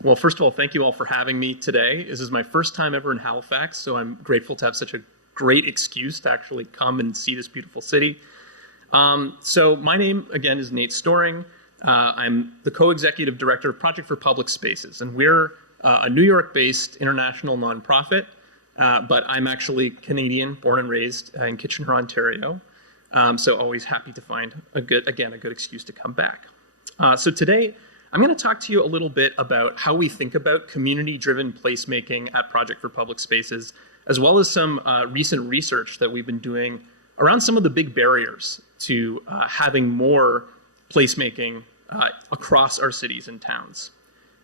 Well, first of all, thank you all for having me today. This is my first time ever in Halifax, so I'm grateful to have such a great excuse to actually come and see this beautiful city. So my name, again, is Nate Storring. I'm the co-executive director of Project for Public Spaces, and we're a New York-based international nonprofit, but I'm actually Canadian, born and raised in Kitchener, Ontario. So always happy to find a good excuse to come back. So today, I'm going to talk to you a little bit about how we think about community-driven placemaking at Project for Public Spaces, as well as some recent research that we've been doing around some of the big barriers to having more placemaking across our cities and towns.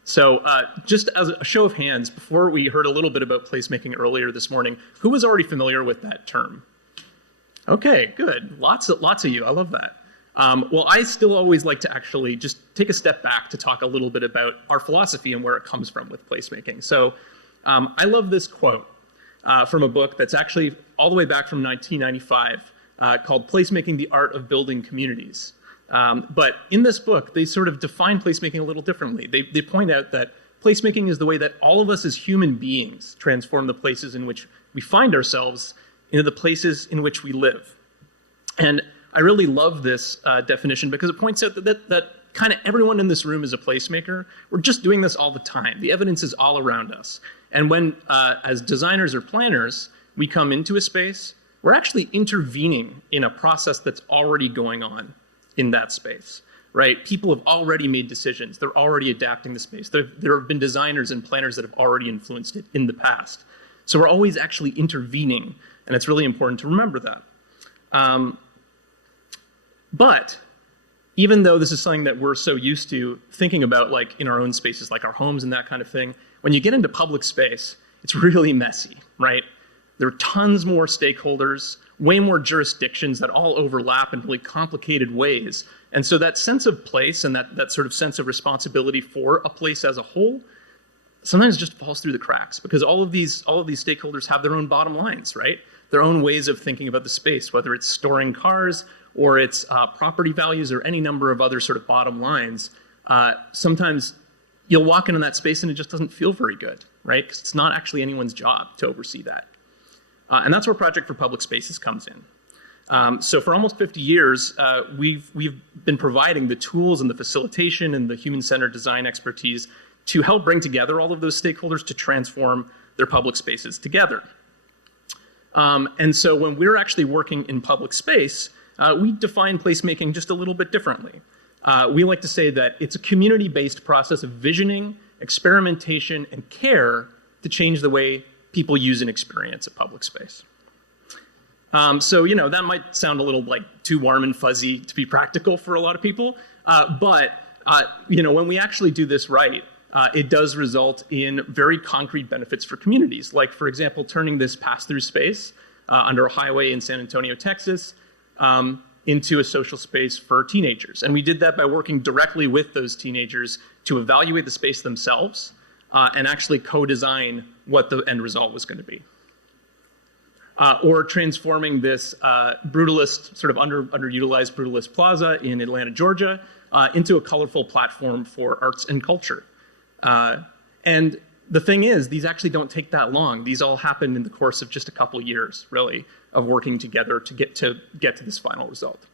So just as a show of hands, before we heard a little bit about placemaking earlier this morning, who was already familiar with that term? Okay, good. Lots of you. I love that. Well, I still always like to actually just take a step back to talk a little bit about our philosophy and where it comes from with placemaking. So I love this quote from a book that's actually all the way back from 1995 called Placemaking: The Art of Building Communities. But in this book, they sort of define placemaking a little differently. They point out that placemaking is the way that all of us as human beings transform the places in which we find ourselves into the places in which we live. And I really love this definition because it points out that kind of everyone in this room is a placemaker. We're just doing this all the time. The evidence is all around us. And when, as designers or planners, we come into a space, we're actually intervening in a process that's already going on in that space, right? People have already made decisions. They're already adapting the space. There have been designers and planners that have already influenced it in the past. So we're always actually intervening, and it's really important to remember that. But even though this is something that we're so used to thinking about, like in our own spaces, like our homes and that kind of thing, when you get into public space, it's really messy, right? There are tons more stakeholders, way more jurisdictions that all overlap in really complicated ways. And so that sense of place and that sort of sense of responsibility for a place as a whole sometimes just falls through the cracks because all of these stakeholders have their own bottom lines, right? Their own ways of thinking about the space, whether it's storing cars or it's property values or any number of other sort of bottom lines. Sometimes you'll walk into that space and it just doesn't feel very good, right? Because it's not actually anyone's job to oversee that. And that's where Project for Public Spaces comes in. So for almost 50 years, we've been providing the tools and the facilitation and the human-centered design expertise to help bring together all of those stakeholders to transform their public spaces together. And so when we're actually working in public space, we define placemaking just a little bit differently. We like to say that it's a community-based process of visioning, experimentation, and care to change the way people use and experience a public space. So, you know, that might sound a little like too warm and fuzzy to be practical for a lot of people, but you know, when we actually do this right, it does result in very concrete benefits for communities. Like, for example, turning this pass-through space under a highway in San Antonio, Texas, into a social space for teenagers. And we did that by working directly with those teenagers to evaluate the space themselves and actually co-design what the end result was going to be. Or transforming this brutalist, sort of underutilized brutalist plaza in Atlanta, Georgia, into a colorful platform for arts and culture. And the thing is, these actually don't take that long. These all happen in the course of just a couple of years, really, of working together to get to this final result.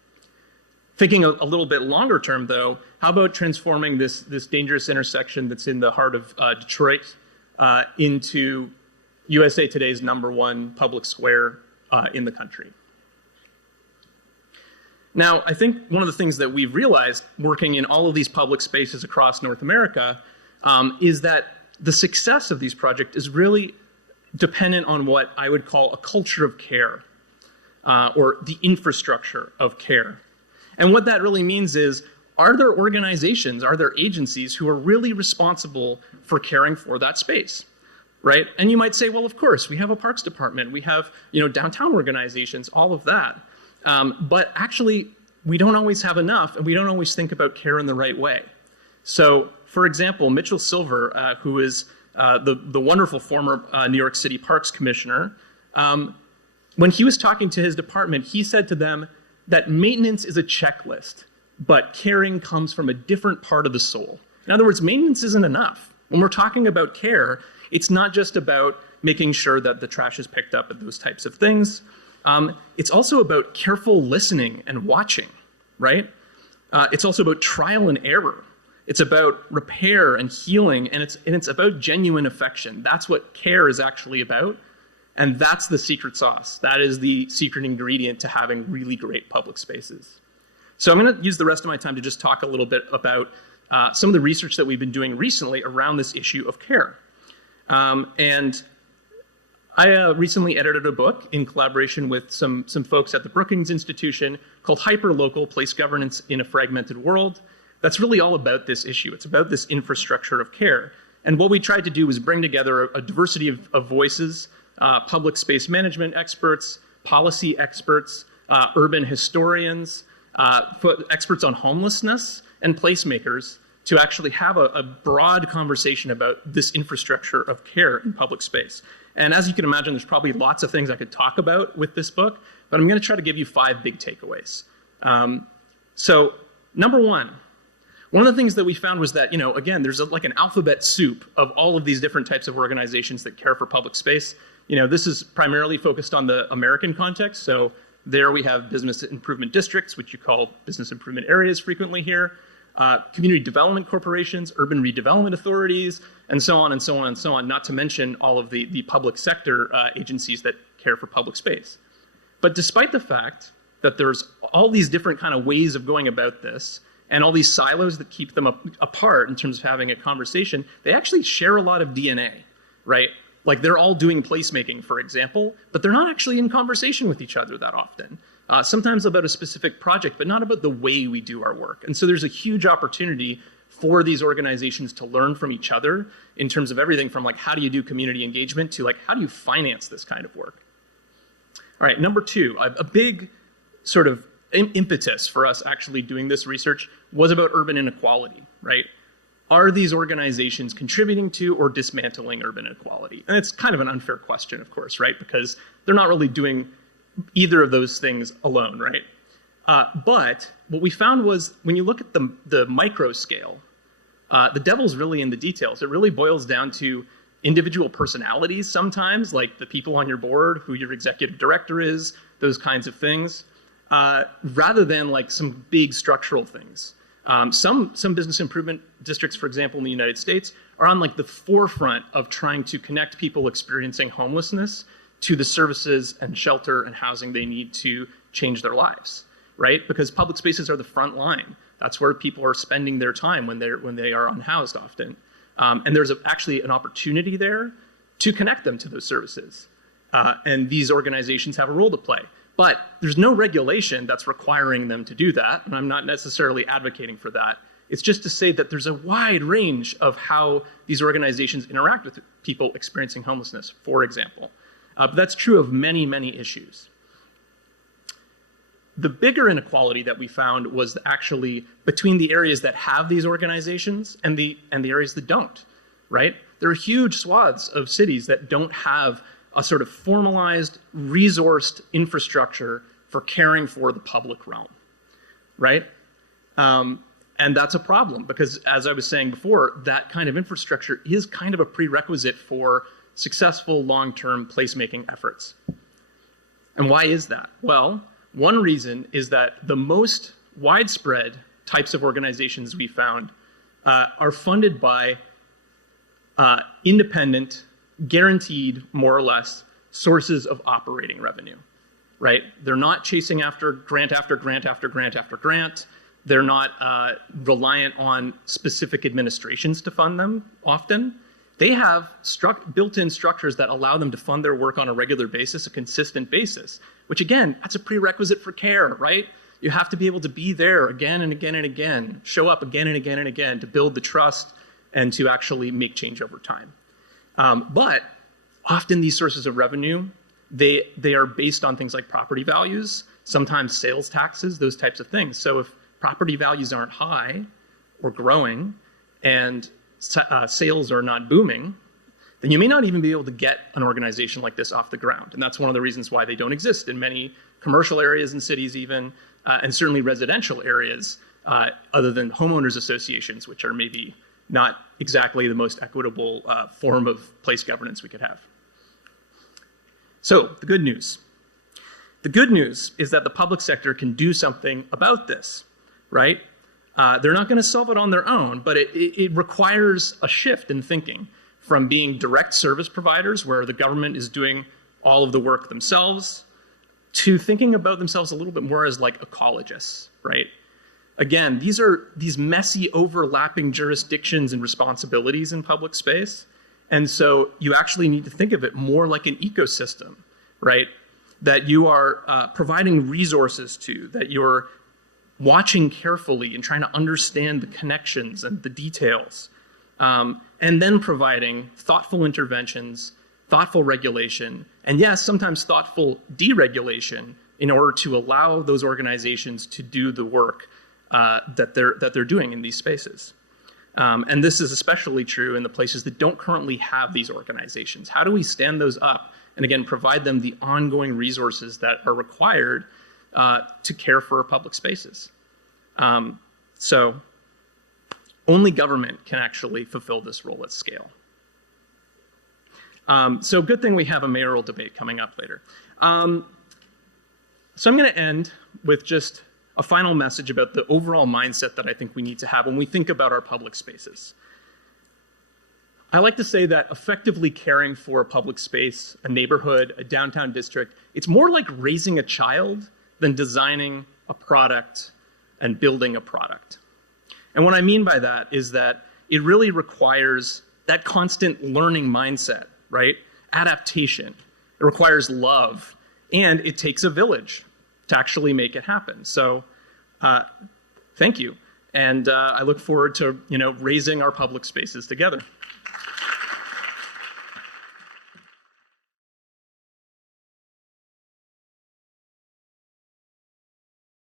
Thinking a little bit longer term, though, how about transforming this dangerous intersection that's in the heart of Detroit into USA Today's #1 public square in the country? Now, I think one of the things that we've realized working in all of these public spaces across North America is that the success of these projects is really dependent on what I would call a culture of care, or the infrastructure of care. And what that really means is, are there organizations, are there agencies who are really responsible for caring for that space, right? And you might say, well, of course, we have a parks department, we have, you know, downtown organizations, all of that. But actually, we don't always have enough, and we don't always think about care in the right way. So, for example, Mitchell Silver, who is the wonderful former New York City Parks Commissioner, when he was talking to his department, he said to them that maintenance is a checklist, but caring comes from a different part of the soul. In other words, maintenance isn't enough. When we're talking about care, it's not just about making sure that the trash is picked up and those types of things. It's also about careful listening and watching, right? It's also about trial and error. It's about repair and healing, and it's about genuine affection. That's what care is actually about, and that's the secret sauce. That is the secret ingredient to having really great public spaces. So I'm going to use the rest of my time to just talk a little bit about some of the research that we've been doing recently around this issue of care. And I recently edited a book in collaboration with some folks at the Brookings Institution called Hyperlocal: Place Governance in a Fragmented World. That's really all about this issue. It's about this infrastructure of care. And what we tried to do was bring together a diversity of voices, public space management experts, policy experts, urban historians, experts on homelessness, and placemakers to actually have a broad conversation about this infrastructure of care in public space. And as you can imagine, there's probably lots of things I could talk about with this book, but I'm going to try to give you 5 big takeaways. So number one of the things that we found was that, again, there's like an alphabet soup of all of these different types of organizations that care for public space. This is primarily focused on the American context. So there we have business improvement districts, which you call business improvement areas frequently here, community development corporations, urban redevelopment authorities, and so on and so on and so on, not to mention all of the public sector agencies that care for public space. But despite the fact that there's all these different kind of ways of going about this, and all these silos that keep them apart in terms of having a conversation, they actually share a lot of DNA, right? Like they're all doing placemaking, for example, but they're not actually in conversation with each other that often. Sometimes about a specific project, but not about the way we do our work. And so there's a huge opportunity for these organizations to learn from each other in terms of everything from like how do you do community engagement to like how do you finance this kind of work. All right, number 2, a big sort of impetus for us actually doing this research was about urban inequality, right? Are these organizations contributing to or dismantling urban inequality? And it's kind of an unfair question, of course, right? Because they're not really doing either of those things alone, right? But what we found was when you look at the micro scale, the devil's really in the details. It really boils down to individual personalities sometimes, like the people on your board, who your executive director is, those kinds of things, rather than like some big structural things. Some business improvement districts, for example, in the United States, are on like the forefront of trying to connect people experiencing homelessness to the services and shelter and housing they need to change their lives, right? Because public spaces are the front line. That's where people are spending their time when they are unhoused often. And there's actually an opportunity there to connect them to those services. And these organizations have a role to play. But there's no regulation that's requiring them to do that, and I'm not necessarily advocating for that. It's just to say that there's a wide range of how these organizations interact with people experiencing homelessness, for example. But that's true of many, many issues. The bigger inequality that we found was actually between the areas that have these organizations and the areas that don't, right? There are huge swaths of cities that don't have a sort of formalized, resourced infrastructure for caring for the public realm, right? And that's a problem because, as I was saying before, that kind of infrastructure is kind of a prerequisite for successful long-term placemaking efforts. And why is that? Well, one reason is that the most widespread types of organizations we found are funded by independent, guaranteed, more or less, sources of operating revenue, right? They're not chasing after grant after grant after grant after grant. They're not reliant on specific administrations to fund them often. They have built-in structures that allow them to fund their work on a regular basis, a consistent basis, which again, that's a prerequisite for care, right? You have to be able to be there again and again and again, show up again and again and again to build the trust and to actually make change over time. But often these sources of revenue, they are based on things like property values, sometimes sales taxes, those types of things. So if property values aren't high or growing and sales are not booming, then you may not even be able to get an organization like this off the ground. And that's one of the reasons why they don't exist in many commercial areas and cities even, and certainly residential areas, other than homeowners associations, which are maybe not exactly the most equitable form of place governance we could have. So, the good news. The good news is that the public sector can do something about this, right? They're not going to solve it on their own, but it requires a shift in thinking from being direct service providers, where the government is doing all of the work themselves, to thinking about themselves a little bit more as like ecologists, right? Again, these are these messy overlapping jurisdictions and responsibilities in public space. And so you actually need to think of it more like an ecosystem, right? That you are providing resources to, that you're watching carefully and trying to understand the connections and the details, and then providing thoughtful interventions, thoughtful regulation, and yes, sometimes thoughtful deregulation in order to allow those organizations to do the work that they're doing in these spaces. And this is especially true in the places that don't currently have these organizations. How do we stand those up and again provide them the ongoing resources that are required to care for our public spaces? So only government can actually fulfill this role at scale. So good thing we have a mayoral debate coming up later. So I'm going to end with just a final message about the overall mindset that I think we need to have when we think about our public spaces. I like to say that effectively caring for a public space, a neighborhood, a downtown district, it's more like raising a child than designing a product and building a product. And what I mean by that is that it really requires that constant learning mindset, right? Adaptation. It requires love, and it takes a village to actually make it happen. So thank you. And I look forward to raising our public spaces together.